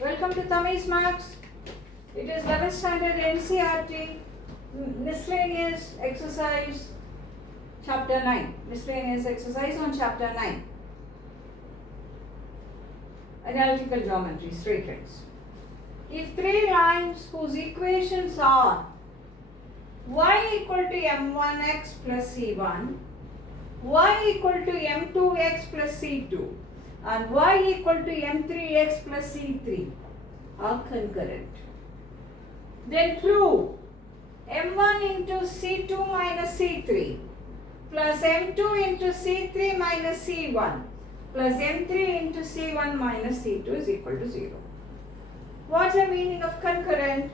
Welcome to Tamil's Maths. It is 11th standard NCERT Miscellaneous exercise chapter 9. Miscellaneous exercise on chapter 9. Analytical geometry, straight lines. If three lines whose equations are y equal to m1x plus c1, y equal to m2x plus c2 and y equal to m3x plus c3 are concurrent, then prove m1 into c2 minus c3 plus m2 into c3 minus c1 plus m3 into c1 minus c2 is equal to 0. What's the meaning of concurrent?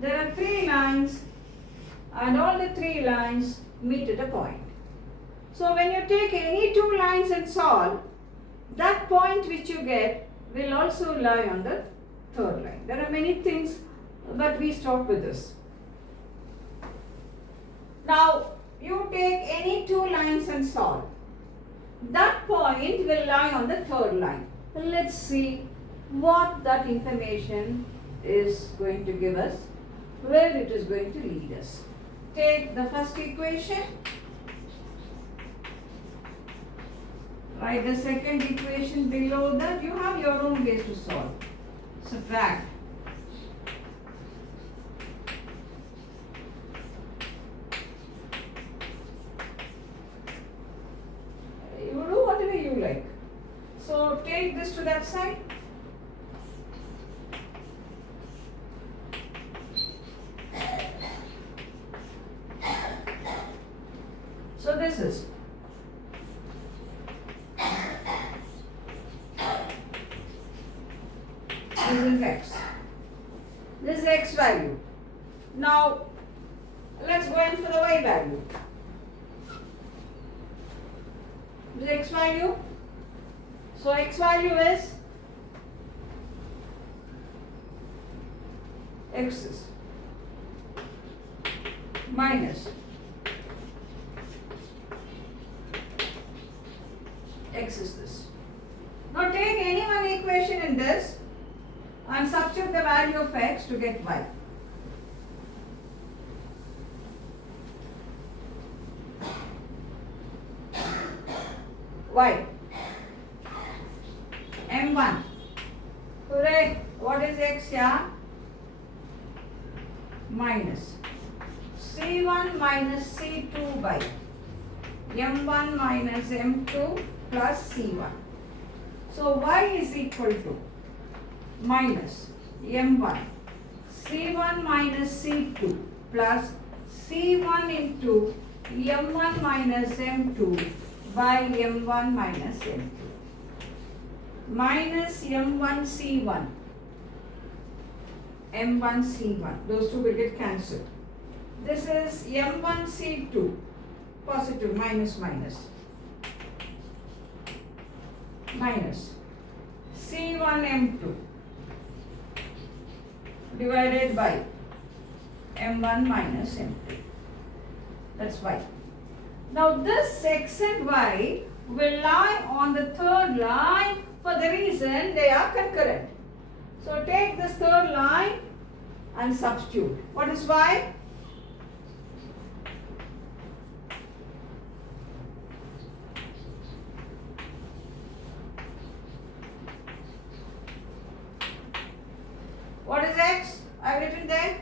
There are three lines and all the three lines meet at a point. So when you take any two lines and solve, that point which you get will also lie on the third line. There are many things, but we stop with this. Now you take any two lines and solve. That point will lie on the third line. Let's see what that information is going to give us, where it is going to lead us. Take the first equation. Write the second equation below that. You have your own ways to solve. Subtract. You do whatever you like. So take this to that side. So this is x. This is x value. Now let's go in for the y value. This is x value. So x value is x is minus x is this. Now take any one equation in this and substitute the value of x to get y. Y. M1. Hooray! What is x here? Minus C1 minus C2 by M1 minus M2 plus C1. So y is equal to minus m1 c1 minus c2 plus c1 into m1 minus m2 by m1 minus m2 minus m1 c1 m1 c1, those two will get cancelled. This is m1 c2, positive, minus minus minus c1 m2 divided by m1 minus m2. That's y. Now this x and y will lie on the third line for the reason they are concurrent. So take this third line and substitute. What is y? What is x? I have written there.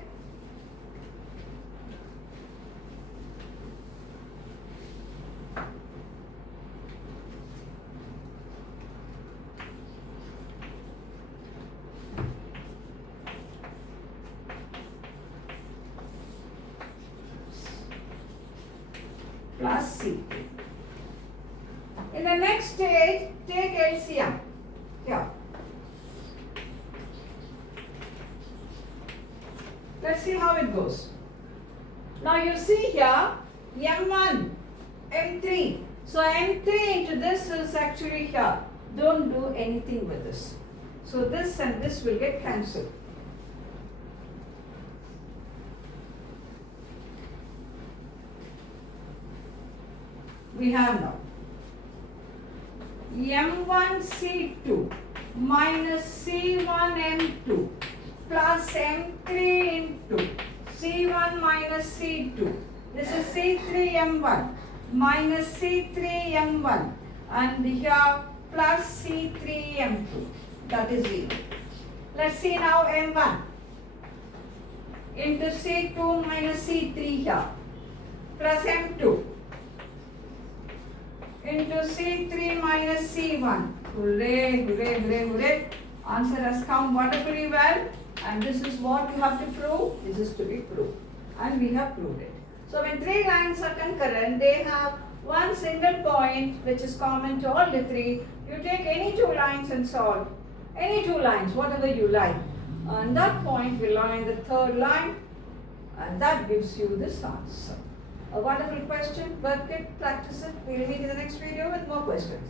Plus c. In the next stage, take LCM. Here. Let's see how it goes. Now you see here M1, M3. So M3 into this is actually here. Don't do anything with this. So this and this will get cancelled. We have now M1C2 minus C1 M2 plus M3 into C1 minus C2. This is C3 M1 minus C3 M1 and here plus C3 M2. That is 0. Let's see now M1 into C2 minus C3 here plus M2 into C3 minus C1. Hooray, hooray, hooray, hooray. Answer has come wonderfully well. And this is what you have to prove. This is to be proved. And we have proved it. So when three lines are concurrent, they have one single point which is common to all the three. You take any two lines and solve. Any two lines, whatever you like. And that point will lie in the third line. And that gives you this answer. A wonderful question. Work it, practice it. We'll meet in the next video with more questions.